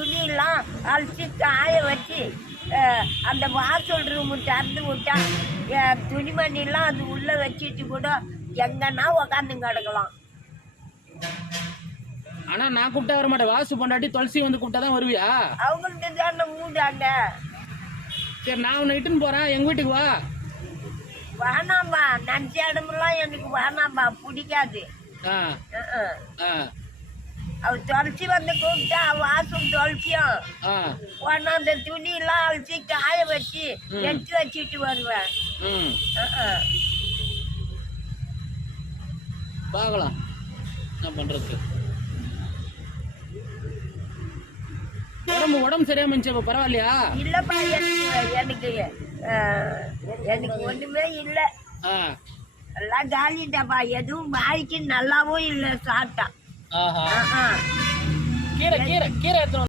துணியெல்லாம் அழைச்சி காய வச்சு அந்த வாசல் ரூமு திறந்து விட்டா துணிமணிலாம் அது உள்ளே வச்சுட்டு கூட எங்கன்னா உக்காந்து கிடக்கலாம். ஆனா நான் கூப்பிட்டா வர மாட்டேன். வாசு பொண்டாட்டி துளசி வந்து கூப்பிட்டா தான் வருவியா? அவங்கள்ட்ட தானே மூடாங்க. சரி நான் உன்னை இட்டுன்னு போறேன், எங்க வீட்டுக்கு வா. வேணாம்பா, நினச்ச இடமெல்லாம் எனக்கு வேணாம்பா, பிடிக்காது. அவர் துளசி வந்து கூப்பிட்டா வாசம் துளசியும் உடனே அந்த துணியெல்லாம் அழைச்சி காய வச்சு எடுத்து வச்சுட்டு வருவேன். பார்க்கலாம் என்ன பண்றது. உடம்பு சரியாம இருந்துச்சு, இப்ப பரவாயில்லையா? இல்லப்பா, எனக்கு எனக்கு ஒண்ணுமே இல்லை, எல்லாம் காலிட்டாப்பா. எதுவும் வாய்க்கு நல்லாவும் இல்லை சாப்பிட்டா. கீரை கீரை கீரை